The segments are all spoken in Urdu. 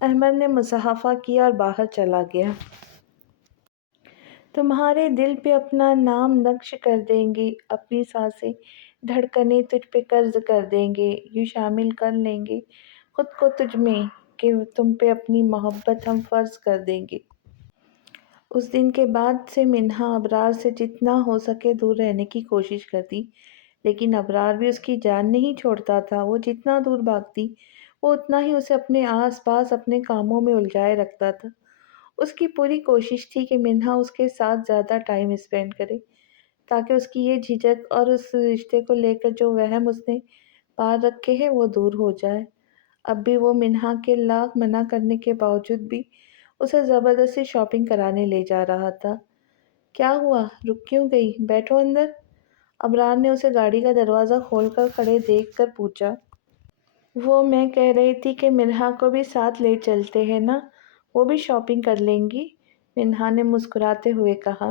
احمد نے مصافحہ کیا اور باہر چلا گیا۔ تمہارے دل پہ اپنا نام نقش کر دیں گے، اپنی سانسیں دھڑکنیں تجھ پہ قرض کر دیں گے، یوں شامل کر لیں گے خود کو تجھ میں کہ تم پہ اپنی محبت ہم فرض کر دیں گے۔ اس دن کے بعد سے منہا ابرار سے جتنا ہو سکے دور رہنے کی کوشش کرتی، لیکن ابرار بھی اس کی جان نہیں چھوڑتا تھا۔ وہ جتنا دور بھاگتی وہ اتنا ہی اسے اپنے آس پاس اپنے کاموں میں الجھائے رکھتا تھا۔ اس کی پوری کوشش تھی کہ منہا اس کے ساتھ زیادہ ٹائم اسپینڈ کرے تاکہ اس کی یہ جھجک اور اس رشتے کو لے کر جو وہم اس نے پار رکھے ہیں وہ دور ہو جائے۔ اب بھی وہ منہا کے لاکھ منع کرنے کے باوجود بھی اسے زبردستی شاپنگ کرانے لے جا رہا تھا۔ کیا ہوا؟ رک کیوں گئی؟ بیٹھو اندر، ابرار نے اسے گاڑی کا دروازہ کھول کر کھڑے دیکھ کر پوچھا۔ وہ میں کہہ رہی تھی کہ منہا کو بھی ساتھ لے چلتے ہیں نا، وہ بھی شاپنگ کر لیں گی، منہا نے مسکراتے ہوئے کہا۔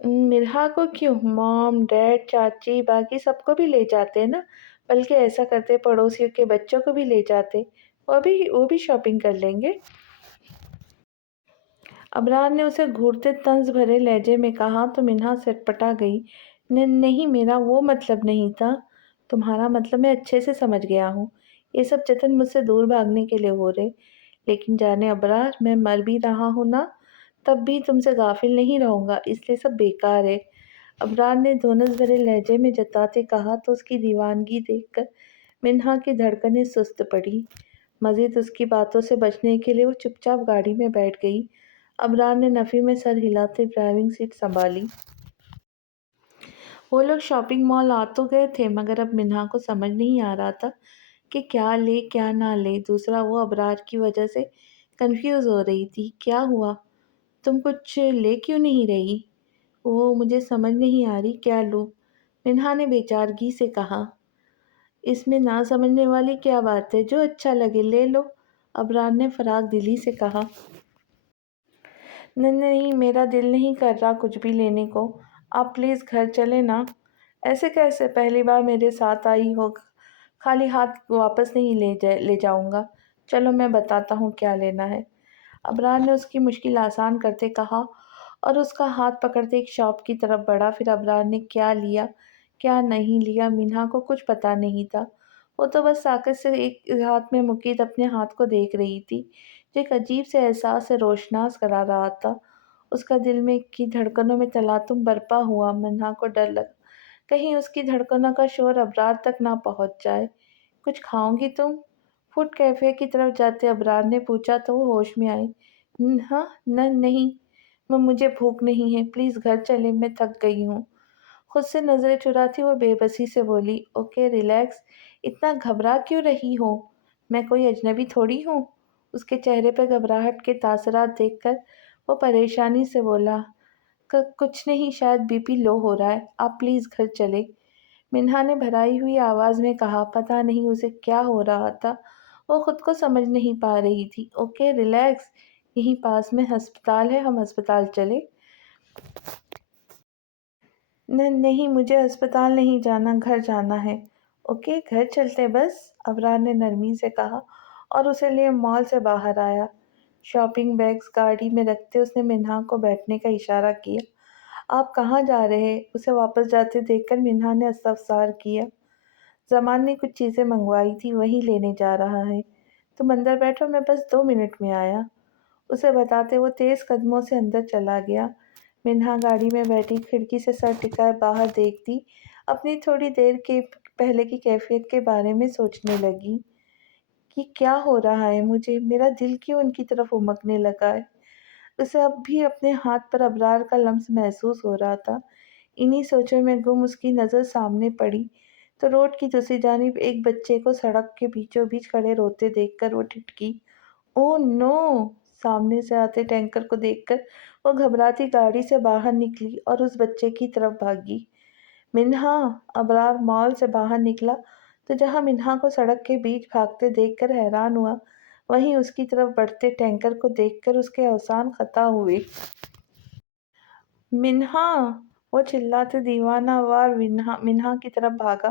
منہا کو کیوں؟ مام، ڈیڈ، چاچی، باقی سب کو بھی لے جاتے نا، بلکہ ایسا کرتے پڑوسیوں کے بچوں کو بھی لے جاتے، وہ بھی شاپنگ کر لیں گے۔ ابرار نے اسے گھورتے طنز بھرے لہجے میں کہا تو منہا سٹپٹا گئی۔ نہیں، میرا وہ مطلب نہیں تھا۔ تمہارا مطلب میں اچھے سے سمجھ گیا ہوں۔ یہ سب جتن مجھ سے دور بھاگنے کے لیے ہو رہے، لیکن جانے ابرار، میں مر بھی رہا ہوں نا، تب بھی تم سے غافل نہیں رہوں گا، اس لیے سب بیکار ہے، ابرار نے دھونس بھرے لہجے میں جتاتے کہا تو اس کی دیوانگی دیکھ کر منہا کی دھڑکنیں سست پڑی۔ مزید اس کی باتوں سے بچنے کے لیے وہ چپ چاپ گاڑی میں بیٹھ گئی۔ ابرار نے نفی میں سر ہلاتے ڈرائیونگ سیٹ سنبھالی۔ وہ لوگ شاپنگ مال آ تو گئے تھے، مگر اب منہا کو سمجھ نہیں آ رہا تھا کہ کیا لے کیا نہ لے۔ دوسرا وہ ابرار کی وجہ سے کنفیوز ہو رہی تھی۔ کیا ہوا؟ تم کچھ لے کیوں نہیں رہی؟ وہ مجھے سمجھ نہیں آ رہی کیا لوں، منہا نے بے چارگی سے کہا۔ اس میں نہ سمجھنے والی کیا بات ہے، جو اچھا لگے لے لو، ابرار نے فراق دلی سے کہا۔ نہیں، میرا دل نہیں کر رہا کچھ بھی لینے کو، آپ پلیز گھر چلیں نا۔ ایسے کیسے؟ پہلی بار میرے ساتھ آئی ہو، خالی ہاتھ واپس نہیں لے جاؤں گا۔ چلو میں بتاتا ہوں کیا لینا ہے، ابرار نے اس کی مشکل آسان کرتے کہا اور اس کا ہاتھ پکڑتے ایک شاپ کی طرف بڑھا۔ پھر ابرار نے کیا لیا کیا نہیں لیا منہا کو کچھ پتہ نہیں تھا۔ وہ تو بس ساکت سے ایک ہاتھ میں مقید اپنے ہاتھ کو دیکھ رہی تھی جو ایک عجیب سے احساس سے روشناس کرا رہا تھا۔ اس کا دل میں کی دھڑکنوں میں تلاطم برپا ہوا۔ منہا کو ڈر لگا کہیں اس کی دھڑکنوں کا شور ابرار تک نہ پہنچ جائے۔ کچھ کھاؤں گی تم؟ فوڈ کیفے کی طرف جاتے ابرار نے پوچھا تو وہ ہوش میں آئی۔ ہاں، نہیں، مجھے بھوک نہیں ہے، پلیز گھر چلیں، میں تھک گئی ہوں۔ خود سے نظریں چراتی وہ بے بسی سے بولی۔ اوکے، ریلیکس، اتنا گھبرا کیوں رہی ہو؟ میں کوئی اجنبی تھوڑی ہوں؟ اس کے چہرے پہ گھبراہٹ کے تاثرات دیکھ کر وہ پریشانی سے بولا۔ کچھ نہیں، شاید بی پی لو ہو رہا ہے، آپ پلیز گھر چلیں، منہا نے بھرائی ہوئی آواز میں کہا۔ پتہ نہیں اسے کیا ہو رہا تھا، وہ خود کو سمجھ نہیں پا رہی تھی۔ اوکے، ریلیکس، یہیں پاس میں ہسپتال ہے، ہم ہسپتال چلیں؟ نہیں، مجھے ہسپتال نہیں جانا، گھر جانا ہے۔ اوکے، گھر چلتے بس، ابرار نے نرمی سے کہا اور اسے لیے مال سے باہر آیا۔ شاپنگ بیگز گاڑی میں رکھتے اس نے منہا کو بیٹھنے کا اشارہ کیا۔ آپ کہاں جا رہے؟ اسے واپس جاتے دیکھ کر منہا نے استفسار کیا۔ زمان نے کچھ چیزیں منگوائی تھی، وہی لینے جا رہا ہے، تم اندر بیٹھو، میں بس 2 منٹ میں آیا، اسے بتاتے وہ تیز قدموں سے اندر چلا گیا۔ منہا گاڑی میں بیٹھی کھڑکی سے سر ٹکائے باہر دیکھتی اپنی تھوڑی دیر کے پہلے کی کیفیت کے بارے میں سوچنے لگی کہ کیا ہو رہا ہے مجھے، میرا دل کیوں ان کی طرف امکنے لگا ہے۔ اسے اب بھی اپنے ہاتھ پر ابرار کا لمس محسوس ہو رہا تھا۔ انہی سوچوں میں گم اس کی نظر سامنے پڑی تو روڈ کی دوسری جانب ایک بچے کو سڑک کے بیچوں بیچ کھڑے روتے دیکھ کر وہ ٹھٹکی۔ اوہ نو! سامنے سے آتے ٹینکر کو دیکھ کر وہ گھبراتی گاڑی سے باہر نکلی اور اس بچے کی طرف بھاگی۔ منہا! ابرار مال سے باہر نکلا تو جہاں منہا کو سڑک کے بیچ بھاگتے دیکھ کر حیران ہوا، وہیں اس کی طرف بڑھتے ٹینکر کو دیکھ کر اس کے اوزان خطا ہوئے۔ منہا! وہ چلاتے دیوانہ وار منہا کی طرف بھاگا۔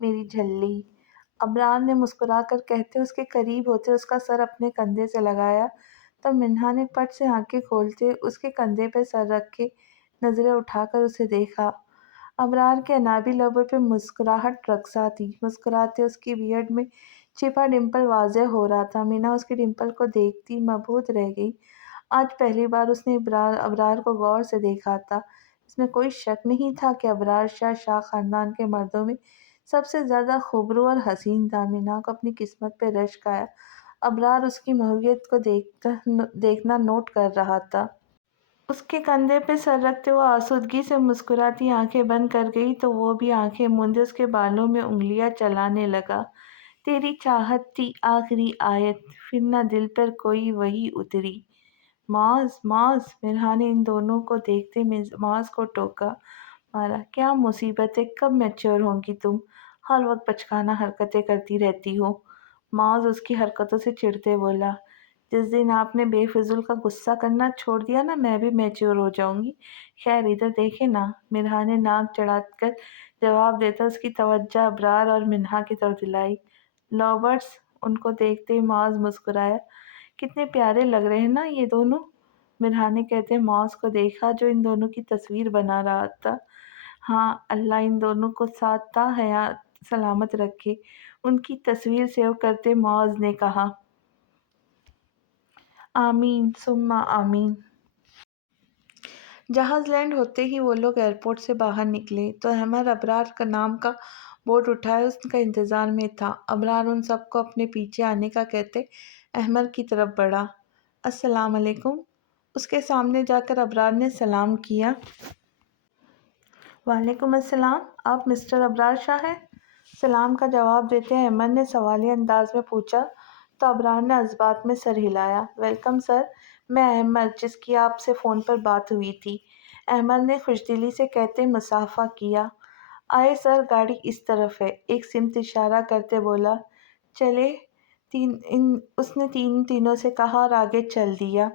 میری جھلی۔ ابرار نے مسکرا کر کہتے اس کے قریب ہوتے اس کا سر اپنے کندھے سے لگایا تو منہا نے پٹ سے آنکھیں کھولتے اس کے کندھے پہ سر رکھ کے نظریں اٹھا کر اسے دیکھا۔ ابرار کے انابی لبوں پہ مسکراہٹ رقصا تھی، مسکراتے اس کی بیئرڈ میں چھپا ڈمپل واضح ہو رہا تھا۔ مینا اس کے ڈمپل کو دیکھتی مبہوت رہ گئی۔ آج پہلی بار اس نے ابرار کو غور سے دیکھا تھا۔ اس میں کوئی شک نہیں تھا کہ ابرار شاہ خاندان کے مردوں میں سب سے زیادہ خوبرو اور حسین تھا۔ مینا کو اپنی قسمت پہ رشک آیا۔ ابرار اس کی مہویت کو دیکھنا نوٹ کر رہا تھا۔ اس کے کندھے پہ سر رکھتے وہ آسودگی سے مسکراتی آنکھیں بند کر گئی تو وہ بھی آنکھیں موندے اس کے بالوں میں انگلیاں چلانے لگا۔ تیری چاہت تھی آخری آیت، پھر نہ دل پر کوئی وحی اتری۔ معاذ معاذ، مرحا نے ان دونوں کو دیکھتے معاذ کو ٹوکا مارا۔ کیا مصیبت ہے، کب میچور ہوں گی تم؟ ہر وقت بچکانہ حرکتیں کرتی رہتی ہو۔ معاذ اس کی حرکتوں سے چڑھتے بولا، جس دن آپ نے بے فضول کا غصہ کرنا چھوڑ دیا نا میں بھی میچور ہو جاؤں گی۔ خیر ادھر دیکھے نا، مرحا نے ناک چڑھا کر جواب دیتا اس کی توجہ ابرار اور منہا کی طرف دلائی۔ لوبرٹس، ان کو دیکھتے معاذ مسکرایا۔ کتنے پیارے لگ رہے ہیں نا یہ دونوں، مرحا نے کہتے معاذ کو دیکھا جو ان دونوں کی تصویر بنا رہا تھا۔ ہاں، اللہ ان دونوں کو ساتھ تا حیات سلامت رکھے، ان کی تصویر سیو کرتے معاذ نے کہا۔ آمین ثم آمین۔ جہاز لینڈ ہوتے ہی وہ لوگ ایئرپورٹ سے باہر نکلے تو احمد ابرار کا نام کا بورڈ اٹھائے اس کا انتظار میں تھا۔ ابرار ان سب کو اپنے پیچھے آنے کا کہتے احمد کی طرف بڑھا۔ السلام علیکم۔ اس کے سامنے جا کر ابرار نے سلام کیا۔ وعلیکم السلام، آپ مسٹر ابرار شاہ ہیں؟ سلام کا جواب دیتے احمد نے سوالیہ انداز میں پوچھا تو ابرار نے اثبات میں سر ہلایا۔ ویلکم سر، میں احمد جس کی آپ سے فون پر بات ہوئی تھی، احمد نے خوشدلی سے کہتے مصافحہ کیا۔ آئے سر، گاڑی اس طرف ہے، ایک سمت اشارہ کرتے بولا۔ چلے، اس نے تینوں سے کہا اور آگے چل دیا۔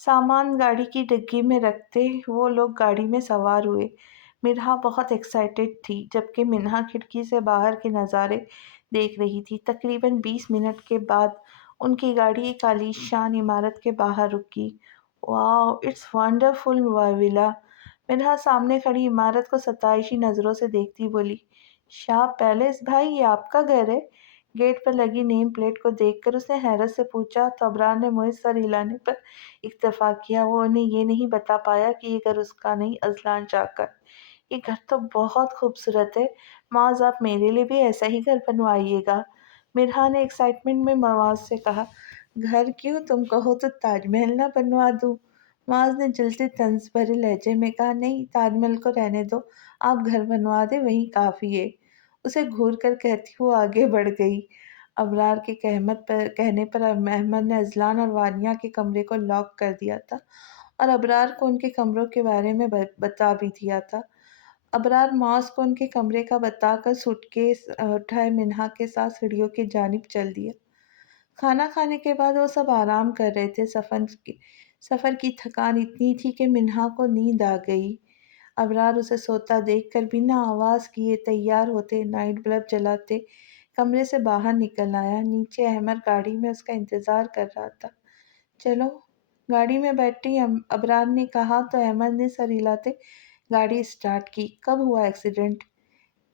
سامان گاڑی کی ڈگی میں رکھتے وہ لوگ گاڑی میں سوار ہوئے۔ مرحا بہت ایکسائٹڈ تھی جبکہ منہا کھڑکی سے باہر کے نظارے دیکھ رہی تھی۔ تقریباً 20 منٹ کے بعد ان کی گاڑی ایک عالیشان عمارت کے باہر رکی۔ واو، اٹس ونڈرفل ولا۔ مرحا سامنے کھڑی عمارت کو ستائشی نظروں سے دیکھتی بولی، شاہ پیلس بھائی، یہ آپ کا گھر ہے؟ گیٹ پر لگی نیم پلیٹ کو دیکھ کر اس نے حیرت سے پوچھا تو ابرار نے محض سر ہلانے پر اکتفا کیا۔ وہ انہیں یہ نہیں بتا پایا کہ یہ گھر اس کا نہیں، اذلان شاہ کا۔ یہ گھر تو بہت خوبصورت ہے، معاذ آپ میرے لیے بھی ایسا ہی گھر بنوائیے گا، مرحا نے ایکسائٹمنٹ میں معاذ سے کہا۔ گھر کیوں، تم کہو تو تاج محل نہ بنوا دوں؟ معاذ نے جلتے طنز بھرے لہجے میں کہا، نہیں، تاج محل کو رہنے دو، آپ گھر بنوا دیں وہی کافی ہے۔ اسے گھور کر کہتی وہ آگے بڑھ گئی۔ ابرار کے کہنے پر احمد نے اذلان اور وانیہ کے کمرے کو لاک کر دیا تھا اور ابرار کو ان کے کمروں کے بارے میں بتا بھی دیا تھا۔ ابرار معاذ کو ان کے کمرے کا بتا کر سوٹ کیس اٹھائے منہا کے ساتھ سیڑھیوں کی جانب چل دیا۔ کھانا کھانے کے بعد وہ سب آرام کر رہے تھے۔ سفر کی تھکان اتنی تھی کہ منہا کو نیند آ گئی۔ ابرار اسے سوتا دیکھ کر بنا آواز کیے تیار ہوتے نائٹ بلب جلاتے کمرے سے باہر نکل آیا۔ نیچے احمد گاڑی میں اس کا انتظار کر رہا تھا۔ چلو، گاڑی میں بیٹھی ابرار نے کہا تو احمد نے سر ہلاتے گاڑی اسٹارٹ کی۔ کب ہوا ایکسیڈنٹ؟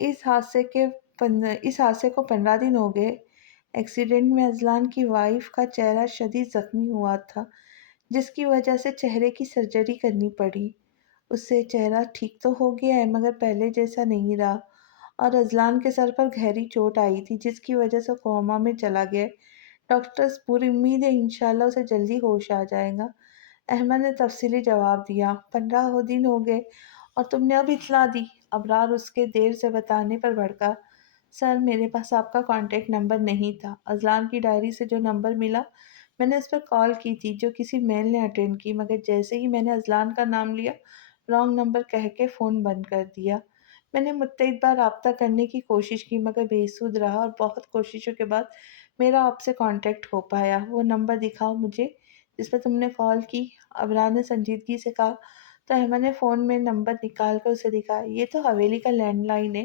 اس حادثے کو 15 دن ہو گئے۔ ایکسیڈنٹ میں اذلان کی وائف کا چہرہ شدید زخمی ہوا تھا جس کی وجہ سے چہرے کی سرجری کرنی پڑی۔ اس سے چہرہ ٹھیک تو ہو گیا ہے مگر پہلے جیسا نہیں رہا، اور اذلان کے سر پر گہری چوٹ آئی تھی جس کی وجہ سے کوما میں چلا گیا۔ ڈاکٹرز پوری امید ہے انشاءاللہ اسے جلدی ہوش آ جائے گا، احمد نے تفصیلی جواب دیا۔ 15 دن ہو گئے اور تم نے اب اطلاع دی؟ ابرار اس کے دیر سے بتانے پر بھڑکا۔ سر، میرے پاس آپ کا کانٹیکٹ نمبر نہیں تھا۔ اذلان کی ڈائری سے جو نمبر ملا میں نے اس پر کال کی تھی جو کسی میل نے اٹینڈ کی، مگر جیسے ہی میں نے اذلان کا نام لیا رانگ نمبر کہہ کے فون بند کر دیا۔ میں نے متعدد بار رابطہ کرنے کی کوشش کی مگر بے سود رہا اور بہت کوششوں کے بعد میرا آپ سے کانٹیکٹ ہو پایا۔ وہ نمبر دکھاؤ مجھے جس پر تم نے کال کی، ابرار نے سنجیدگی سے کہا تو احمد نے فون میں نمبر نکال کر اسے دکھایا۔ یہ تو حویلی کا لینڈ لائن ہے،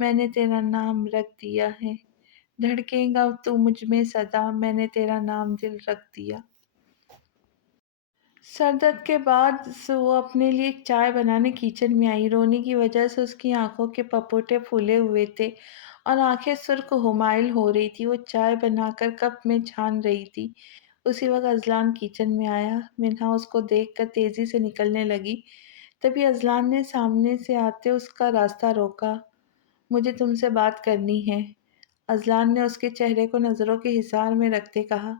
میں نے تیرا نام رکھ دیا ہے، دھڑکے گا تو مجھ میں سدا، میں نے تیرا نام دل رکھ دیا۔ سردرد کے بعد وہ اپنے لیے ایک چائے بنانے کچن میں آئی۔ رونے کی وجہ سے اس کی آنکھوں کے پپوٹے پھولے ہوئے تھے اور آنکھیں سرخ و حمائل ہو رہی تھی۔ وہ چائے بنا کر کپ میں چھان رہی تھی۔ اسی وقت اذلان کچن میں آیا۔ منہا اس کو دیکھ کر تیزی سے نکلنے لگی، تبھی اذلان نے سامنے سے آتے اس کا راستہ روکا۔ مجھے تم سے بات کرنی ہے، اذلان نے اس کے چہرے کو نظروں کے حصار میں رکھتے کہا۔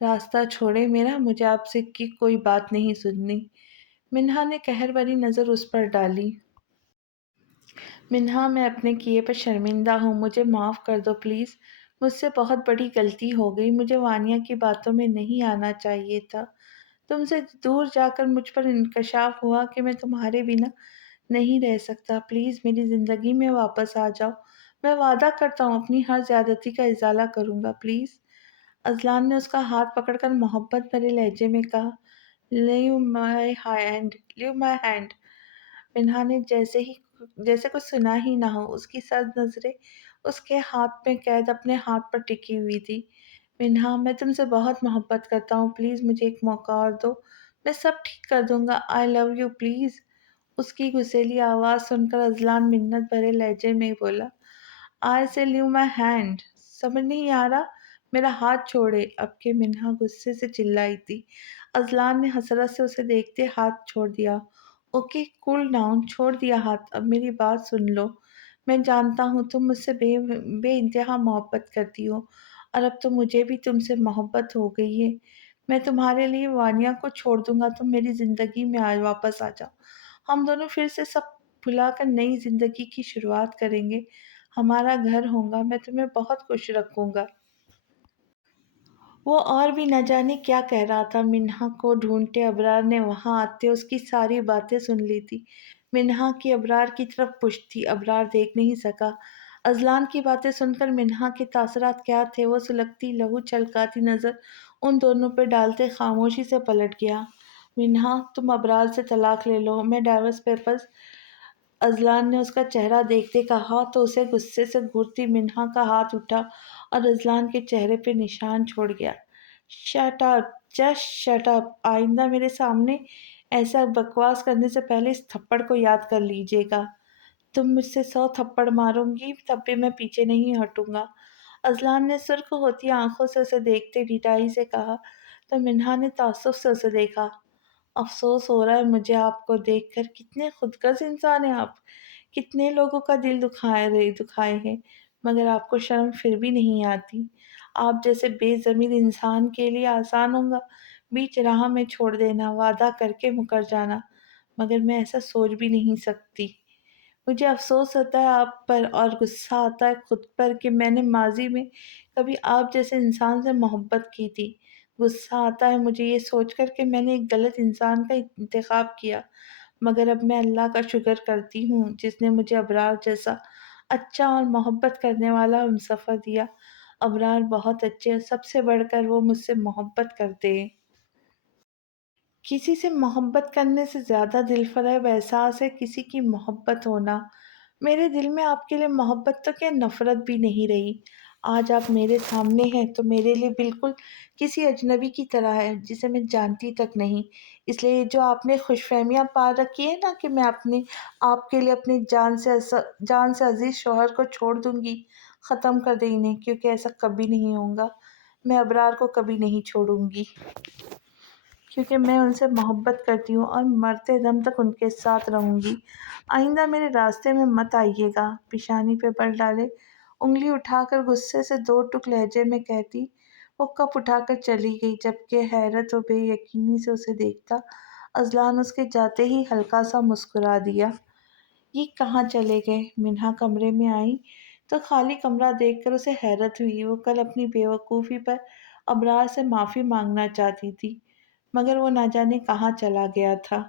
راستہ چھوڑے میرا، مجھے آپ سے کی کوئی بات نہیں سننی۔ منہا نے قہر بھری نظر اس پر ڈالی۔ منہا، میں اپنے کیے پر شرمندہ ہوں، مجھے معاف کر دو پلیز۔ مجھ سے بہت بڑی غلطی ہو گئی، مجھے وانیہ کی باتوں میں نہیں آنا چاہیے تھا۔ تم سے دور جا کر مجھ پر انکشاف ہوا کہ میں تمہارے بنا نہیں رہ سکتا۔ پلیز میری زندگی میں واپس آ جاؤ، میں وعدہ کرتا ہوں اپنی ہر زیادتی کا ازالہ کروں گا، پلیز۔ اذلان نے اس کا ہاتھ پکڑ کر محبت بھرے لہجے میں کہا، لیو my hand, leave my hand. منہا نے جیسے کچھ سنا ہی نہ ہو، اس کی سرد نظریں اس کے ہاتھ میں قید اپنے ہاتھ پر ٹکی ہوئی تھی۔ منہا، میں تم سے بہت محبت کرتا ہوں، پلیز مجھے ایک موقع اور دو، میں سب ٹھیک کر دوں گا، آئی لو یو پلیز۔ اس کی غسیلی آواز سن کر اذلان منت بھرے لہجے میں بولا، آئی سے لیو مائی ہینڈ، سمجھ نہیں آ رہا؟ میرا ہاتھ چھوڑے، اب کہ منہا غصے سے چلائی تھی۔ اذلان نے حسرت سے اسے دیکھتے ہاتھ چھوڑ دیا۔ اوکے کول ڈاؤن، چھوڑ دیا ہاتھ، اب میری بات سن لو۔ میں جانتا ہوں تم مجھ سے بے انتہا محبت کرتی ہو، اور اب تو مجھے بھی تم سے محبت ہو گئی ہے۔ میں تمہارے لیے وانیہ کو چھوڑ دوں گا، تم میری زندگی میں واپس آ جاؤ، ہم دونوں پھر سے سب بھلا کر نئی زندگی کی شروعات کریں گے، ہمارا گھر ہوگا، میں تمہیں بہت خوش رکھوں گا۔ وہ اور بھی نہ جانے کیا کہہ رہا تھا۔ منہا کو ڈھونڈتے ابرار نے وہاں آتے اس کی ساری باتیں سن لی تھی۔ منہا کی ابرار کی طرف پشت تھی، ابرار دیکھ نہیں سکا۔ اذلان کی باتیں سن کر منہا کے تاثرات کیا تھے؟ وہ سلگتی لہو چھلکاتی نظر ان دونوں پہ ڈالتے خاموشی سے پلٹ گیا۔ منہا، تم ابرار سے طلاق لے لو، میں ڈائیورس پیپرز۔ اذلان نے اس کا چہرہ دیکھتے کہا تو اسے غصے سے گھورتی منہا کا ہاتھ اٹھا اور اذلان کے چہرے پہ نشان چھوڑ گیا۔ Shut up, just shut up, آئندہ میرے سامنے ایسا بکواس کرنے سے پہلے اس تھپڑ کو یاد کر لیجیے گا۔ تم مجھ سے 100 تھپڑ ماروں گی تب بھی میں پیچھے نہیں ہٹوں گا۔ اذلان نے سرخ ہوتی آنکھوں سے اسے دیکھتے ڈھٹائی سے کہا تو منہا نے تعصب سے اسے دیکھا۔ افسوس ہو رہا ہے مجھے آپ کو دیکھ کر، کتنے خودغرض انسان ہیں آپ، کتنے لوگوں کا دل دکھائے ہیں، مگر آپ کو شرم پھر بھی نہیں آتی۔ آپ جیسے بے ضمیر انسان کے لیے آسان ہوگا بیچ راہ میں چھوڑ دینا، وعدہ کر کے مکر جانا، مگر میں ایسا سوچ بھی نہیں سکتی۔ مجھے افسوس ہوتا ہے آپ پر اور غصہ آتا ہے خود پر کہ میں نے ماضی میں کبھی آپ جیسے انسان سے محبت کی تھی۔ غصہ آتا ہے مجھے یہ سوچ کر کہ میں نے ایک غلط انسان کا انتخاب کیا، مگر اب میں اللہ کا شکر کرتی ہوں جس نے مجھے ابرار جیسا اچھا اور محبت کرنے والا ہمسفر دیا۔ ابرار بہت اچھے ہیں، سب سے بڑھ کر وہ مجھ سے محبت کرتے ہیں۔ کسی سے محبت کرنے سے زیادہ دل فریب احساس ہے کسی کی محبت ہونا۔ میرے دل میں آپ کے لیے محبت تو کیا نفرت بھی نہیں رہی۔ آج آپ میرے سامنے ہیں تو میرے لیے بالکل کسی اجنبی کی طرح ہے جسے میں جانتی تک نہیں۔ اس لیے جو آپ نے خوش فہمیاں پال رکھی ہے نا کہ میں آپ کے لیے اپنی جان سے عزیز شوہر کو چھوڑ دوں گی، ختم کر دیں انہیں، کیونکہ ایسا کبھی نہیں ہوگا۔ میں ابرار کو کبھی نہیں چھوڑوں گی، کیونکہ میں ان سے محبت کرتی ہوں اور مرتے دم تک ان کے ساتھ رہوں گی۔ آئندہ میرے راستے میں مت آئیے گا۔ پیشانی پہ بل ڈالے انگلی اٹھا کر غصے سے دو ٹک لہجے میں کہتی وہ کپ اٹھا کر چلی گئی، جبکہ حیرت و بے یقینی سے اسے دیکھتا۔ اذلان اس کے جاتے ہی ہلکا سا مسکرا دیا۔ یہ کہاں چلے گئے؟ منہا کمرے میں آئی تو خالی کمرہ دیکھ کر اسے حیرت ہوئی۔ وہ کل اپنی بے وقوفی پر ابرار سے معافی مانگنا چاہتی تھی، مگر وہ نہ جانے کہاں چلا گیا تھا۔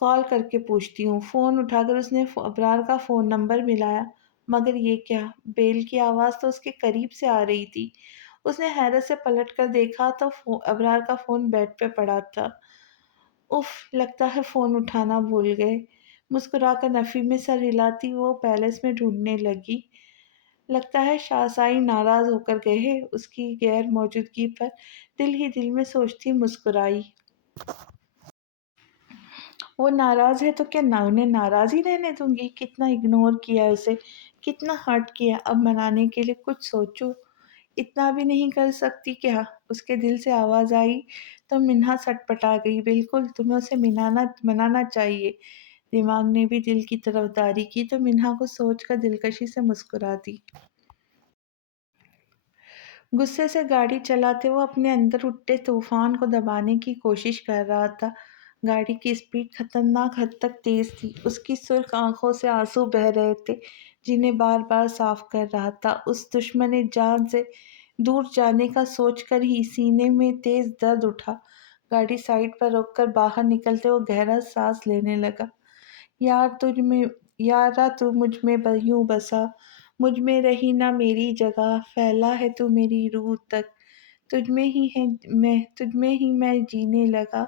کال کر کے پوچھتی ہوں۔ فون اٹھا کر اس نے ابرار کا فون نمبر ملایا، مگر یہ کیا؟ بیل کی آواز تو اس کے قریب سے آ رہی تھی۔ اس نے حیرت سے پلٹ کر دیکھا تو ابرار کا فون بیڈ پہ پڑا تھا۔ اف، لگتا ہے فون اٹھانا بھول گئے۔ مسکرا کر نفی میں سر ہلاتی وہ پیلس میں ڈھونڈنے لگی۔ لگتا ہے شاہزائی ناراض ہو کر گئے، اس کی غیر موجودگی پر دل ہی دل میں سوچتی مسکرائی۔ وہ ناراض ہے تو کیا انہیں ناراض ہی رہنے دوں گی؟ کتنا اگنور کیا اسے، کتنا ہرٹ کیا، اب منانے کے لیے کچھ سوچو۔ اتنا بھی نہیں کر سکتی کیا؟ اس کے دل سے آواز آئی تو منہا سٹ پٹا گئی۔ بالکل، تمہیں اسے منانا چاہیے۔ دماغ نے بھی دل کی طرفداری کی تو منہا کو سوچ کر دلکشی سے مسکرا دی۔ غصے سے گاڑی چلاتے وہ اپنے اندر اٹھتے طوفان کو دبانے کی کوشش کر رہا تھا۔ گاڑی کی سپیڈ خطرناک حد تک تیز تھی۔ اس کی سرخ آنکھوں سے آنسو بہہ رہے تھے جنہیں بار بار صاف کر رہا تھا۔ اس دشمن جان سے دور جانے کا سوچ کر ہی سینے میں تیز درد اٹھا۔ گاڑی سائیڈ پر روک کر باہر نکلتے وہ گہرا سانس لینے لگا۔ یارا تو مجھ میں یوں بسا، مجھ میں رہی نہ میری جگہ، پھیلا ہے تو میری روح تک، تجھ میں ہی میں جینے لگا،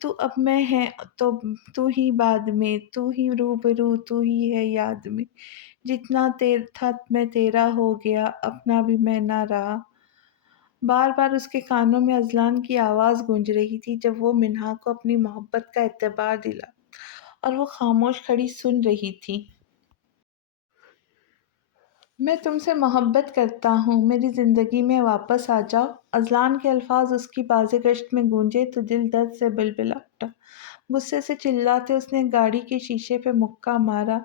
تو اب میں ہے تو ہی بعد میں، تو ہی روبرو، تو ہی ہے یاد میں، جتنا تھا میں تیرا ہو گیا، اپنا بھی میں نہ رہا۔ بار بار اس کے کانوں میں اذلان کی آواز گونج رہی تھی جب وہ منہا کو اپنی محبت کا اعتبار دلا اور وہ خاموش کھڑی سن رہی تھی۔ میں تم سے محبت کرتا ہوں، میری زندگی میں واپس آ جاؤ۔ اذلان کے الفاظ اس کی بازگشت میں گونجے تو دل درد سے بلبلا اٹھا۔ غصے سے چلاتے اس نے گاڑی کے شیشے پہ مکہ مارا۔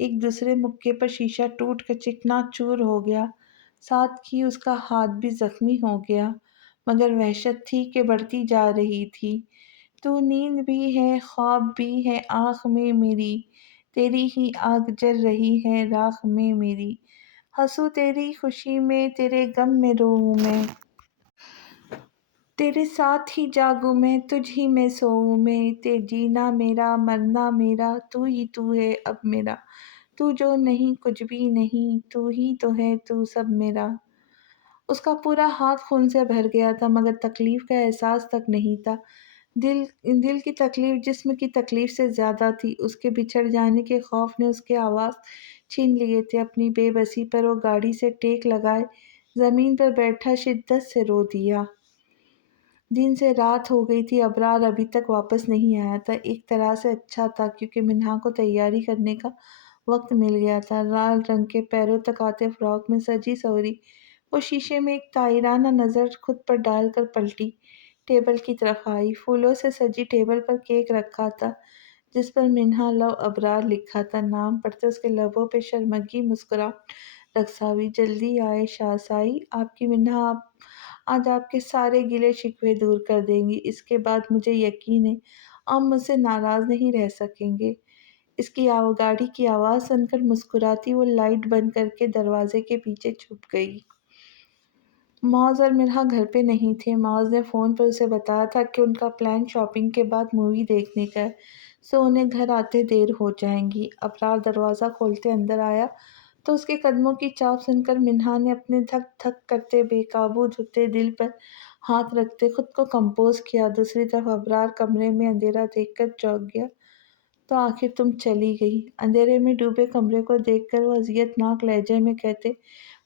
ایک دوسرے مکے پر شیشہ ٹوٹ کر چکنا چور ہو گیا، ساتھ ہی اس کا ہاتھ بھی زخمی ہو گیا۔ مگر وحشت تھی کہ بڑھتی جا رہی تھی۔ تو نیند بھی ہے، خواب بھی ہے آنکھ میں میری، تیری ہی آگ جل رہی ہے راکھ میں میری، ہنسوں تیری خوشی میں، تیرے غم میں روؤں میں، تیرے ساتھ ہی جاگوں میں، تجھ ہی میں سوؤں میں، جینا میرا مرنا میرا، تو ہی تو ہے اب میرا، تو جو نہیں کچھ بھی نہیں، تو ہی تو ہے تو سب میرا۔ اس کا پورا ہاتھ خون سے بھر گیا تھا مگر تکلیف کا احساس تک نہیں تھا۔ دل کی تکلیف جسم کی تکلیف سے زیادہ تھی۔ اس کے بچھڑ جانے کے خوف نے اس کے آواز چھین لیے تھے۔ اپنی بے بسی پر وہ گاڑی سے ٹیک لگائے زمین پر بیٹھا شدت سے رو دیا۔ دن سے رات ہو گئی تھی، ابرار ابھی تک واپس نہیں آیا تھا۔ ایک طرح سے اچھا تھا کیونکہ منہا کو تیاری کرنے کا وقت مل گیا تھا۔ لال رنگ کے پیروں تک آتے فراک میں سجی سوری وہ شیشے میں ایک طائرانہ نظر خود پر ڈال کر پلٹی، ٹیبل کی طرف آئی۔ پھولوں سے سجی ٹیبل پر کیک رکھا تھا جس پر منہا لو ابرار لکھا تھا۔ نام پڑھتے اس کے لبوں پہ شرمگی مسکراہٹ رقص ہوئی۔ جلدی آئے شاہزائی، آپ کی منہا آج آپ کے سارے گلے شکوے دور کر دیں گی۔ اس کے بعد مجھے یقین ہے آپ مجھ سے ناراض نہیں رہ سکیں گے۔ اس کی گاڑی کی آواز سن کر مسکراتی وہ لائٹ بند کر کے دروازے کے پیچھے چھپ گئی۔ معاذ اور منہا گھر پہ نہیں تھے۔ معاذ نے فون پر اسے بتایا تھا کہ ان کا پلان شاپنگ کے بعد مووی دیکھنے کا ہے، سو انہیں گھر آتے دیر ہو جائے گی۔ ابرار دروازہ کھولتے اندر آیا تو اس کے قدموں کی چاپ سن کر منہا نے اپنے دھک دھک کرتے بے قابو دھڑکتے دل پر ہاتھ رکھتے خود کو کمپوز کیا۔ دوسری طرف ابرار کمرے میں اندھیرا دیکھ کر چونک گیا۔ تو آخر تم چلی گئی؟ اندھیرے میں ڈوبے کمرے کو دیکھ کر وہ اذیت ناک لہجے میں کہتے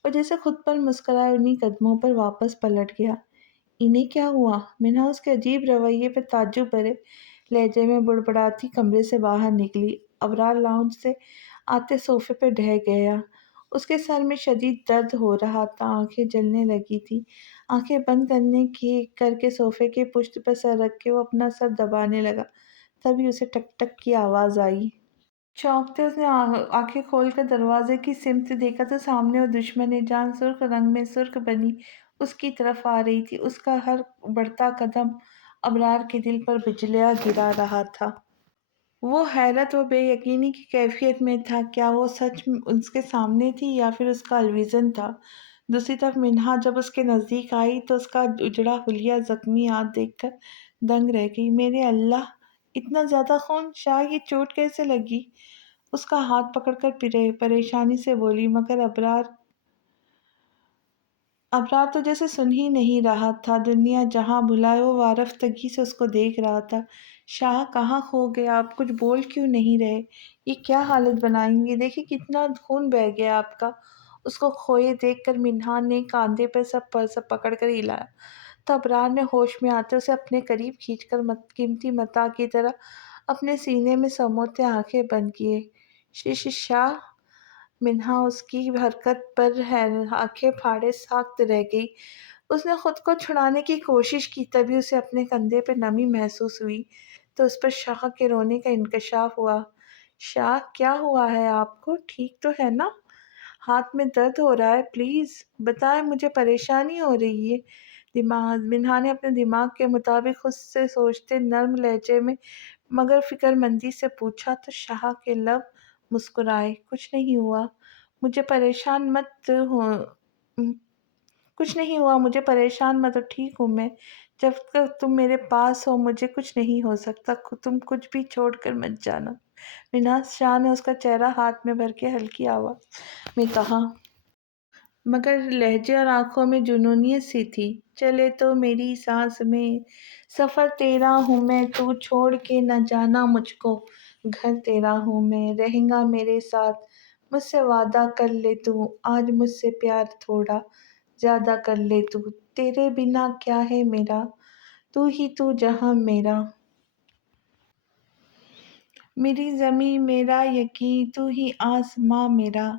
وہ جیسے خود پر مسکرائے انہی قدموں پر واپس پلٹ گیا۔ انہیں کیا ہوا؟ منہا اس کے عجیب رویے پہ تعجب بھرے لہجے میں بڑبڑاتی کمرے سے باہر نکلی۔ ابرار لاؤنج سے آتے صوفے پہ ڈھہ گیا۔ اس کے سر میں شدید درد ہو رہا تھا، آنکھیں جلنے لگی تھی۔ آنکھیں بند کر کے صوفے کے پشت پر سر رکھ کے وہ اپنا سر دبانے لگا۔ تبھی اسے ٹک ٹک کی آواز آئی۔ چونکتے اس نے آنکھیں کھول کر دروازے کی سمت دیکھا تو سامنے وہ دشمن جان سرخ رنگ میں سرخ بنی اس کی طرف آ رہی تھی۔ اس کا ہر بڑھتا قدم ابرار کے دل پر بجلیاں گرا رہا تھا۔ وہ حیرت و بے یقینی کی کیفیت میں تھا۔ کیا وہ سچ اس کے سامنے تھی یا پھر اس کا الویژن تھا؟ دوسری طرف منہا جب اس کے نزدیک آئی تو اس کا اجڑا حلیہ زخمی ہاتھ دیکھ کر دنگ رہ گئی۔ میرے اللہ، اتنا زیادہ خون! شاہ، یہ چوٹ کیسے لگی؟ اس کا ہاتھ پکڑ کر پریشانی سے بولی۔ مگر ابرار تو جیسے سن ہی نہیں رہا تھا۔ دنیا جہاں بھلائے وہ وارفتگی سے اس کو دیکھ رہا تھا۔ شاہ کہاں کھو گئے آپ؟ کچھ بول کیوں نہیں رہے؟ یہ کیا حالت بنائیں گے؟ دیکھیں کتنا خون بہہ گیا آپ کا۔ اس کو کھوئے دیکھ کر منہا نے کاندھے پہ سب پکڑ کر ہلایا تو ابرار نے ہوش میں آتے اسے اپنے قریب کھینچ کر قیمتی متاع کی طرح اپنے سینے میں سموتے آنکھیں بند کیے۔ شاہ، منہا اس کی حرکت پر آنکھیں پھاڑے ساکت رہ گئی۔ اس نے خود کو چھڑانے کی کوشش کی، تبھی اسے اپنے کندھے پہ نمی محسوس ہوئی تو اس پر شاہ کے رونے کا انکشاف ہوا۔ شاہ، کیا ہوا ہے آپ کو؟ ٹھیک تو ہے نا؟ ہاتھ میں درد ہو رہا ہے؟ پلیز بتائیں، مجھے پریشانی ہو رہی ہے۔ منہا نے اپنے دماغ کے مطابق خود سے سوچتے نرم لہجے میں مگر فکر مندی سے پوچھا تو شاہ کے لب مسکرائے۔ کچھ نہیں ہوا، مجھے پریشان مت ہو کچھ نہیں ہوا، مجھے پریشان مت ہو، ٹھیک ہوں میں۔ جب تک تم میرے پاس ہو مجھے کچھ نہیں ہو سکتا، تم کچھ بھی چھوڑ کر مت جانا۔ منہا شاہ نے اس کا چہرہ ہاتھ میں بھر کے ہلکی آواز میں کہا، مگر لہجے اور آنکھوں میں جنونیت سی تھی۔ چلے تو میری سانس میں سفر تیرا ہوں میں، تو چھوڑ کے نہ جانا مجھ کو، گھر تیرا ہوں میں، رہیں گا میرے ساتھ، مجھ سے وعدہ کر لے تو، آج مجھ سے پیار تھوڑا زیادہ کر لے تو، تیرے بنا کیا ہے میرا، تو ہی تو جہاں میرا، میری زمیں میرا یقیں، تو ہی آسماں میرا۔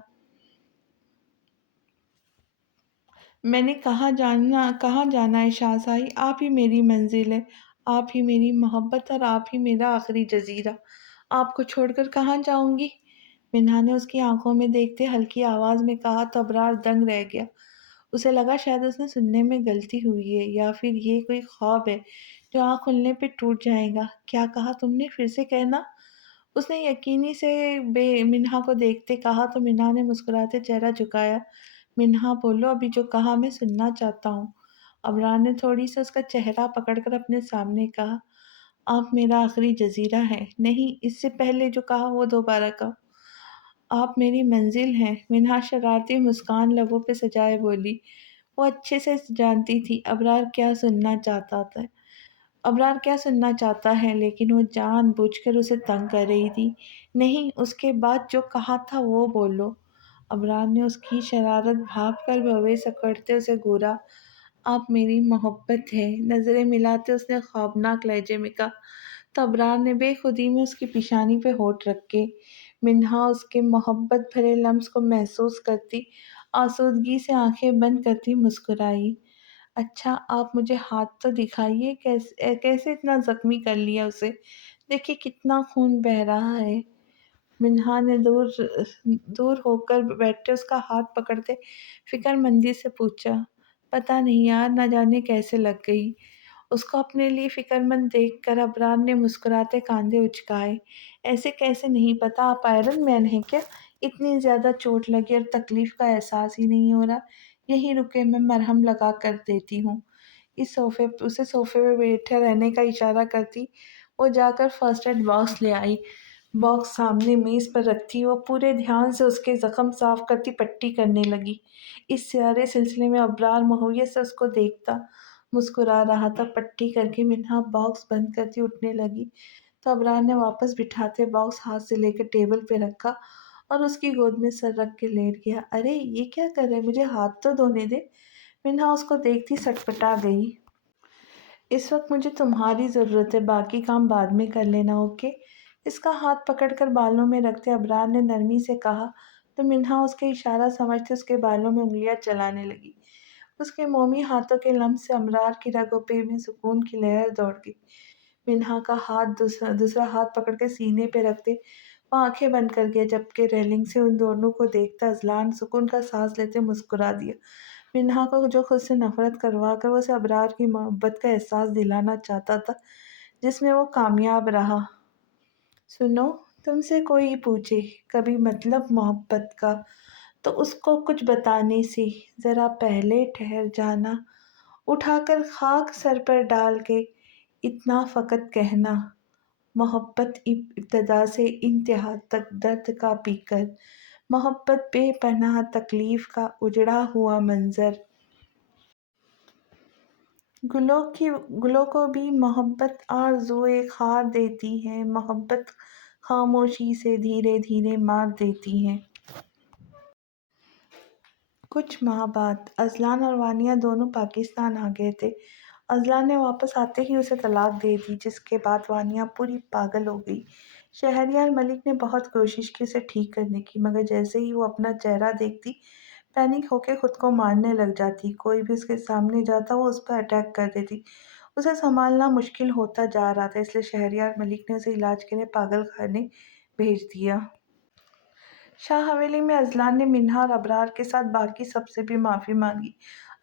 میں نے کہاں جانا ہے شاہزائی، آپ ہی میری منزل ہے، آپ ہی میری محبت اور آپ ہی میرا آخری جزیرہ۔ آپ کو چھوڑ کر کہاں جاؤں گی؟ منہا نے اس کی آنکھوں میں دیکھتے ہلکی آواز میں کہا تو ابرار دنگ رہ گیا۔ اسے لگا شاید اس نے سننے میں غلطی ہوئی ہے یا پھر یہ کوئی خواب ہے جو آنکھ کھلنے پہ ٹوٹ جائے گا۔ کیا کہا تم نے؟ پھر سے کہنا۔ اس نے یقینی سے منہا کو دیکھتے کہا تو منہا نے مسکراتے چہرہ جھکایا۔ منہا بولو، ابھی جو کہا میں سننا چاہتا ہوں۔ ابرار نے تھوڑی سی اس کا چہرہ پکڑ کر اپنے سامنے کہا، آپ میرا آخری جزیرہ ہے، نہیں، اس سے پہلے جو کہا وہ دوبارہ کہو۔ آپ میری منزل ہیں۔ منہا شرارتی مسکان لبوں پہ سجائے بولی۔ وہ اچھے سے جانتی تھی ابرار کیا سننا چاہتا ہے، لیکن وہ جان بوجھ کر اسے تنگ کر رہی تھی۔ نہیں، اس کے بعد جو کہا تھا وہ بولو۔ ابرار نے اس کی شرارت بھانپ کر بھویں سکڑتے اسے گھورا۔ آپ میری محبت ہے، نظریں ملاتے اس نے خوابناک لہجے میں کہا تو ابرار نے بے خودی میں اس کی پیشانی پہ ہونٹ رکھے۔ منہا اس کے محبت بھرے لمس کو محسوس کرتی آسودگی سے آنکھیں بند کرتی مسکرائی۔ اچھا، آپ مجھے ہاتھ تو دکھائیے، کیسے اتنا زخمی کر لیا اسے؟ دیکھیے کتنا خون بہہ رہا ہے۔ منہا نے دور ہو کر بیٹھے اس کا ہاتھ پکڑتے فکر مندی سے پوچھا۔ پتہ نہیں یار، نہ جانے کیسے لگ گئی۔ اس کو اپنے لیے فکر مند دیکھ کر ابرار نے مسکراتے کاندھے اچکائے۔ ایسے کیسے نہیں پتا؟ آپ آئرن مین ہیں کیا؟ اتنی زیادہ چوٹ لگی اور تکلیف کا احساس ہی نہیں ہو رہا؟ یہیں رکے، میں مرہم لگا کر دیتی ہوں۔ اسے صوفے پہ بیٹھے رہنے کا اشارہ کرتی وہ جا کر فرسٹ ایڈ باکس لے آئی۔ باکس سامنے میز پر رکھتی وہ پورے دھیان سے اس کے زخم صاف کرتی پٹی کرنے لگی۔ اس سارے سلسلے میں ابرار مہویت سے اس کو دیکھتا مسکرا رہا تھا۔ پٹی کر کے منہا باکس بند کرتی اٹھنے لگی تو ابرار نے واپس بٹھاتے باکس ہاتھ سے لے کر ٹیبل پہ رکھا اور اس کی گود میں سر رکھ کے لیٹ گیا۔ ارے یہ کیا کر رہے؟ مجھے ہاتھ تو دھونے دے۔ منہا اس کو دیکھتی سٹپٹا گئی۔ اس وقت مجھے تمہاری ضرورت ہے، باقی کام بعد میں کر لینا، اوکے؟ اس کا ہاتھ پکڑ کر بالوں میں رکھتے ابرار نے نرمی سے کہا تو منہا اس کے اشارہ سمجھتے اس کے بالوں میں انگلیاں چلانے لگی۔ اس کے مومی ہاتھوں کے لمس سے ابرار کی رگوں پہ میں سکون کی لہر دوڑ گئی۔ منہا کا ہاتھ دوسرا ہاتھ پکڑ کے سینے پہ رکھتے وہ آنکھیں بند کر گیا، جبکہ ریلنگ سے ان دونوں کو دیکھتا اذلان سکون کا سانس لیتے مسکرا دیا۔ منہا کو جو خود سے نفرت کروا کر اسے ابرار کی محبت کا احساس دلانا چاہتا تھا جس میں وہ کامیاب رہا۔ سنو، تم سے کوئی پوچھے کبھی مطلب محبت کا تو اس کو کچھ بتانے سے ذرا پہلے ٹھہر جانا، اٹھا کر خاک سر پر ڈال کے اتنا فقط کہنا، محبت ابتدا سے انتہا تک درد کا پیکر، محبت بے پناہ تکلیف کا اجڑا ہوا منظر۔ گلوں کو بھی محبت آرزوئے خار دیتی ہے، محبت خاموشی سے دھیرے دھیرے مار دیتی ہے۔ کچھ ماہ بعد اذلان اور وانیہ دونوں پاکستان آ گئے تھے۔ اذلان نے واپس آتے ہی اسے طلاق دے دی، جس کے بعد وانیہ پوری پاگل ہو گئی۔ شہریار ملک نے بہت کوشش کی اسے ٹھیک کرنے کی، مگر جیسے ہی وہ اپنا چہرہ دیکھتی پینک ہو کے خود کو مارنے لگ جاتی۔ کوئی بھی اس کے سامنے جاتا وہ اس پر اٹیک کر دیتی۔ اسے سنبھالنا مشکل ہوتا جا رہا تھا، اس لیے شہریار ملک نے اسے علاج کے لیے پاگل خانے بھیج دیا۔ شاہ حویلی میں اذلان نے منہا اور ابرار کے ساتھ باقی سب سے بھی معافی مانگی۔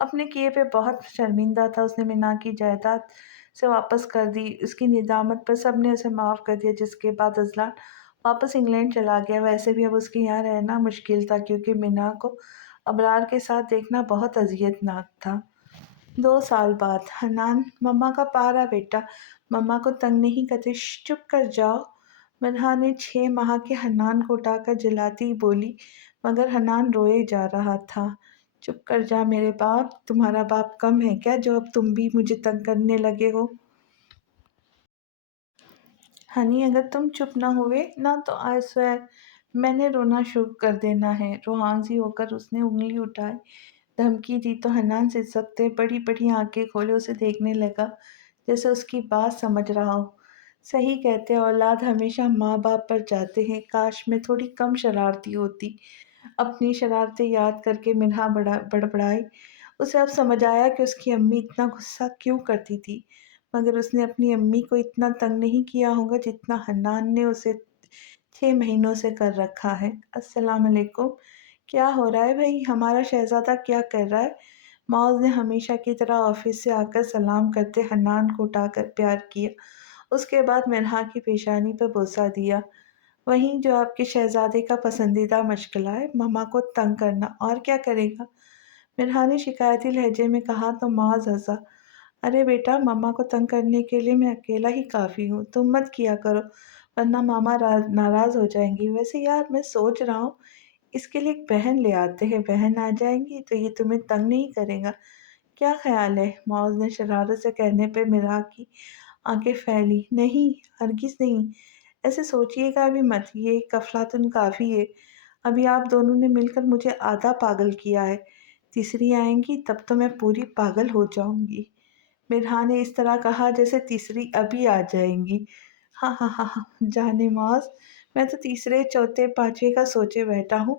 اپنے کیے پہ بہت شرمندہ تھا۔ اس نے منہا کی جائیداد سے واپس کر دی۔ اس کی ندامت پر سب نے اسے معاف کر دیا، جس کے بعد اذلان واپس انگلینڈ چلا گیا۔ ویسے بھی اب اس کے یہاں رہنا مشکل تھا، کیونکہ منہا کو ابرار کے ساتھ دیکھنا بہت اذیت ناک تھا۔ 2 سال بعد حنان: مما کا پارا بیٹا، مما کو تنگ نہیں کرتے، چپ کر جاؤ۔ منہا نے 6 ماہ کے حنان کو اٹھا کر جلاتی بولی، مگر حنان روئے جا رہا تھا۔ چپ کر جا میرے باپ، تمہارا باپ کم ہے کیا جو اب تم بھی مجھے تنگ کرنے لگے ہو؟ ہنی اگر تم چپ نہ ہوئے نا تو آئی سویر میں نے رونا شروع کر دینا ہے۔ روحانسی ہو کر اس نے انگلی اٹھائی، دھمکی دی تو حنان سسکتے بڑی بڑی آنکھیں کھولے اسے دیکھنے لگا جیسے اس کی بات سمجھ رہا ہو۔ صحیح کہتے اولاد ہمیشہ ماں باپ پر جاتے ہیں، کاش میں تھوڑی کم شرارتی ہوتی۔ اپنی شرارتیں یاد کر کے منہا بڑبڑائی۔ اسے اب سمجھ آیا کہ اس کی امی اتنا غصہ کیوں کرتی تھی، مگر اس نے اپنی امی کو اتنا تنگ نہیں کیا ہوگا جتنا حنان نے اسے 6 مہینوں سے کر رکھا ہے۔ السلام علیکم، کیا ہو رہا ہے بھائی؟ ہمارا شہزادہ کیا کر رہا ہے؟ معاذ نے ہمیشہ کی طرح آفس سے آ کر سلام کرتے حنان کو اٹھا کر پیار کیا، اس کے بعد منہا کی پیشانی پر بوسہ دیا۔ وہیں جو آپ کے شہزادے کا پسندیدہ مشغلہ ہے، مما کو تنگ کرنا، اور کیا کرے گا؟ منہا نے شکایتی لہجے میں کہا تو معاذ ہنسا۔ ارے بیٹا، مما کو تنگ کرنے کے لیے میں اکیلا ہی کافی ہوں، تم مت کیا کرو ورنہ ماما ناراض ہو جائیں گی۔ ویسے یار میں سوچ رہا ہوں اس کے لیے ایک بہن لے آتے ہیں، بہن آ جائیں گی تو یہ تمہیں تنگ نہیں کرے گا، کیا خیال ہے؟ معاذ نے شرارت سے کہنے پہ منہا کی آنکھیں پھیلی۔ نہیں، ہرگز نہیں، ایسے سوچیے گا بھی مت، یہ ایک افلاطون کافی ہے۔ ابھی آپ دونوں نے مل کر مجھے آدھا پاگل کیا ہے، تیسری آئیں گی تب تو میں پوری پاگل ہو جاؤں گی۔ منہا نے اس طرح کہا جیسے تیسری ابھی آ جائیں گی۔ ہاں ہاں ہاں ہاں، جانے معاذ، میں تو تیسرے چوتھے پانچویں کا سوچے بیٹھا ہوں،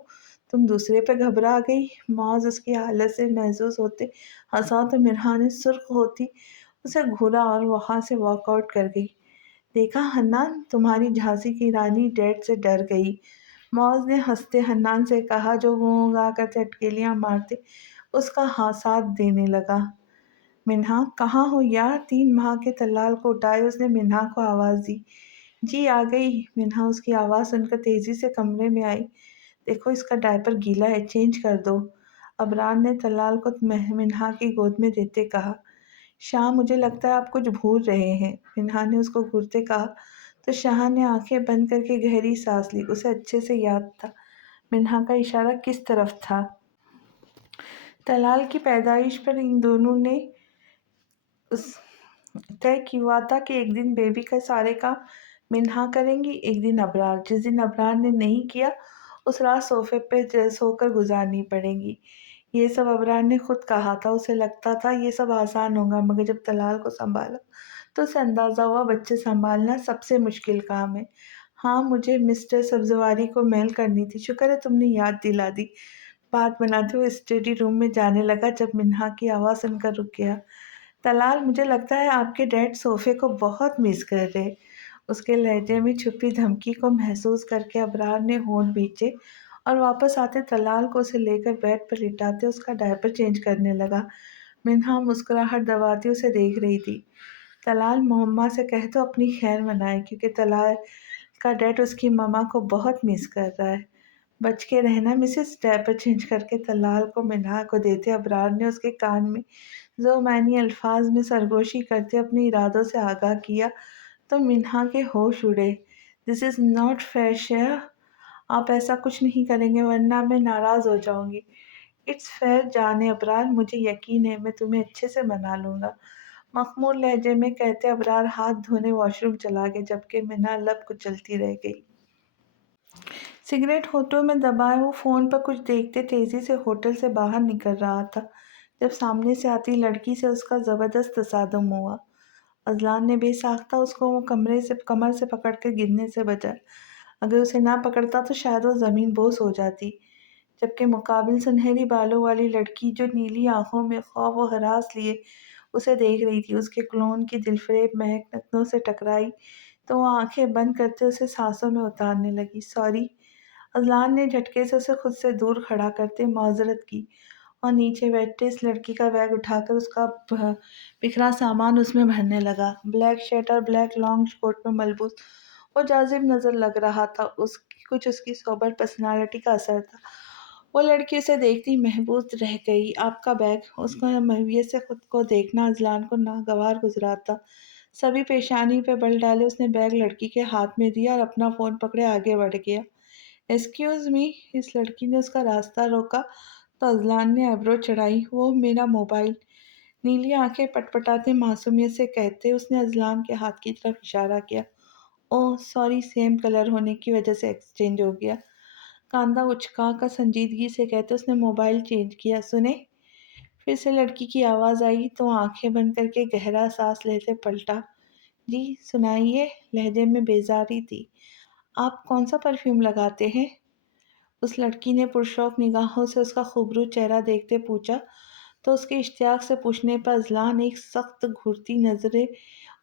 تم دوسرے پہ گھبرا گئی۔ معاذ اس کی حالت سے محظوظ ہوتے ہنسا تو منہا نے سرخ ہوتی اسے گھورا اور وہاں سے واک آؤٹ کر گئی۔ دیکھا حنان، تمہاری جھانسی کی رانی ڈیڈ سے ڈر گئی، معاذ نے ہنستے حنان سے کہا جو گا کر چٹکیلیاں مارتے اس کا ساتھ دینے لگا۔ منہا کہاں ہو یار؟ 3 ماہ کے طلال کو اٹھائے اس نے منہا کو آواز دی۔ جی آ گئی۔ منہا اس کی آواز سن کر تیزی سے کمرے میں آئی۔ دیکھو اس کا ڈائپر گیلا ہے، چینج کر دو، ابرار نے طلال کو منہا کی گود میں دیتے کہا۔ شاہ مجھے لگتا ہے آپ کچھ بھول رہے ہیں، منہا نے اس کو گھورتے کہا تو شاہ نے آنکھیں بند کر کے گہری سانس لی۔ اسے اچھے سے یاد تھا منہا کا اشارہ کس طرف تھا۔ طلال کی پیدائش پر ان دونوں نے طے کیا تھا کہ ایک دن بیبی کا سارے کام منہا کریں گی، ایک دن ابرار۔ جس دن ابرار نے نہیں کیا اس رات صوفے پہ سو کر گزارنی پڑے گی۔ یہ سب ابرار نے خود کہا تھا۔ اسے لگتا تھا یہ سب آسان ہوگا، مگر جب طلال کو سنبھالا تو اسے اندازہ ہوا بچے سنبھالنا سب سے مشکل کام ہے۔ ہاں مجھے مسٹر سبزواری کو میل کرنی تھی، شکر ہے تم نے یاد دلا دی، بات بناتے ہوئے اسٹڈی روم میں جانے لگا جب منہا کی آواز سن کر رک گیا۔ طلال مجھے لگتا ہے آپ کے ڈیڈ صوفے کو بہت مس کر رہے۔ اس کے لہجے میں چھپی دھمکی کو محسوس کر کے ابرار نے ہونٹ بھینچے اور واپس آتے طلال کو اسے لے کر بیڈ پر لٹاتے اس کا ڈائپر چینج کرنے لگا۔ منہا مسکراہٹ دباتی اسے دیکھ رہی تھی۔ طلال مما سے کہہ دو اپنی خیر منائے، کیونکہ طلال کا ڈیڈ اس کی مما کو بہت مس کر رہا ہے۔ بچ کے رہنا مسز، ڈائپر چینج کر کے طلال کو منہا کو دیتے ابرار نے اس کے کان میں ذومعنی الفاظ میں سرگوشی کرتے اپنے ارادوں سے آگاہ کیا تو منہا کے ہوش اڑے۔ دس از ناٹ فیئر شاہ، آپ ایسا کچھ نہیں کریں گے ورنہ میں ناراض ہو جاؤں گی۔ اٹس فیئر جانے ابرار، مجھے یقین ہے میں تمہیں اچھے سے منا لوں گا۔ مخمور لہجے میں کہتے ابرار ہاتھ دھونے واش روم چلا گیا، جبکہ منا لب کچلتی رہ گئی۔ سگریٹ ہونٹوں میں دبائے وہ فون پر کچھ دیکھتے تیزی سے ہوٹل سے باہر نکل رہا تھا جب سامنے سے آتی لڑکی سے اس کا زبردست تصادم ہوا۔ اذلان نے بے ساختہ اس کو کمر سے پکڑ کے گرنے سے بچایا۔ اگر اسے نہ پکڑتا تو شاید وہ زمین بوس ہو جاتی، جبکہ مقابل سنہری بالوں والی لڑکی جو نیلی آنکھوں میں خوف و ہراس لیے اسے دیکھ رہی تھی، اس کے کلون کی دلفریب مہک نتنوں سے ٹکرائی تو وہ آنکھیں بند کرتے اسے سانسوں میں اتارنے لگی۔ سوری۔ اذلان نے جھٹکے سے اسے خود سے دور کھڑا کرتے معذرت کی اور نیچے بیٹھے اس لڑکی کا بیگ اٹھا کر اس کا بکھرا سامان اس میں بھرنے لگا۔ بلیک شرٹ اور بلیک لانگ کوٹ میں ملبوس وہ جاذب نظر لگ رہا تھا، کچھ اس کی سوبر پرسنالٹی کا اثر تھا۔ وہ لڑکی اسے دیکھتی محظوظ رہ گئی۔ آپ کا بیگ۔ اس کو مہویت سے خود کو دیکھنا اذلان کو ناگوار گزرا تھا۔ سبھی پیشانی پہ بل ڈالے اس نے بیگ لڑکی کے ہاتھ میں دیا اور اپنا فون پکڑے آگے بڑھ گیا۔ Excuse me. اس لڑکی نے اس کا راستہ روکا تو اذلان نے ایبرو چڑھائی۔ وہ میرا موبائل۔ نیلی آنکھیں پٹپٹاتے معصومیت سے کہتے اس نے اذلان کے ہاتھ کی طرف اشارہ کیا۔ اوہ سوری، سیم کلر ہونے کی وجہ سے ایکسچینج ہو گیا۔ کاندھا اچکا کر سنجیدگی سے کہتے اس نے موبائل چینج کیا۔ سنیں؟ پھر سے لڑکی کی آواز آئی تو آنکھیں بند کر کے گہرا سانس لیتے پلٹا۔ جی سنائیے، لہجے میں بیزاری تھی۔ آپ کون سا پرفیوم لگاتے ہیں؟ اس لڑکی نے پرشوق نگاہوں سے اس کا خوبرو چہرہ دیکھتے پوچھا تو اس کے اشتیاق سے پوچھنے پر اذلان ایک سخت گھورتی نظریں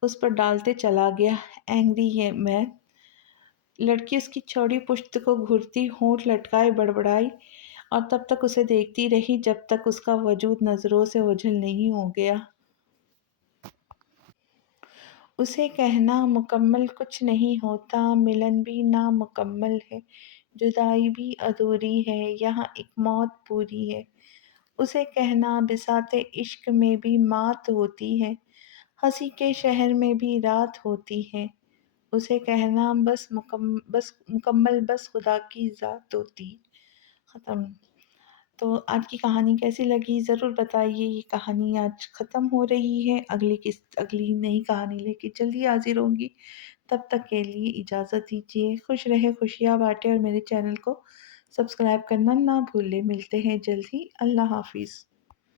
اس پر ڈالتے چلا گیا۔ اینگری ہے میں۔ لڑکی اس کی چوڑی پشت کو گھورتی ہونٹ لٹکائے بڑبڑائی اور تب تک اسے دیکھتی رہی جب تک اس کا وجود نظروں سے اوجھل نہیں ہو گیا۔ اسے کہنا مکمل کچھ نہیں ہوتا، ملن بھی نامکمل ہے، جدائی بھی ادھوری ہے، یہاں ایک موت پوری ہے۔ اسے کہنا بساط عشق میں بھی مات ہوتی ہے، ہنسی کے شہر میں بھی رات ہوتی ہے۔ اسے کہنا بس مکمل بس خدا کی ذات ہوتی ہے۔ ختم۔ تو آج کی کہانی کیسی لگی ضرور بتائیے۔ یہ کہانی آج ختم ہو رہی ہے، اگلی نئی کہانی لے کے جلدی حاضر ہوں گی۔ تب تک کے لیے اجازت دیجیے۔ خوش رہے، خوشیاں بانٹے اور میرے چینل کو سبسکرائب کرنا نہ بھولے۔ ملتے ہیں جلد ہی۔ اللہ حافظ۔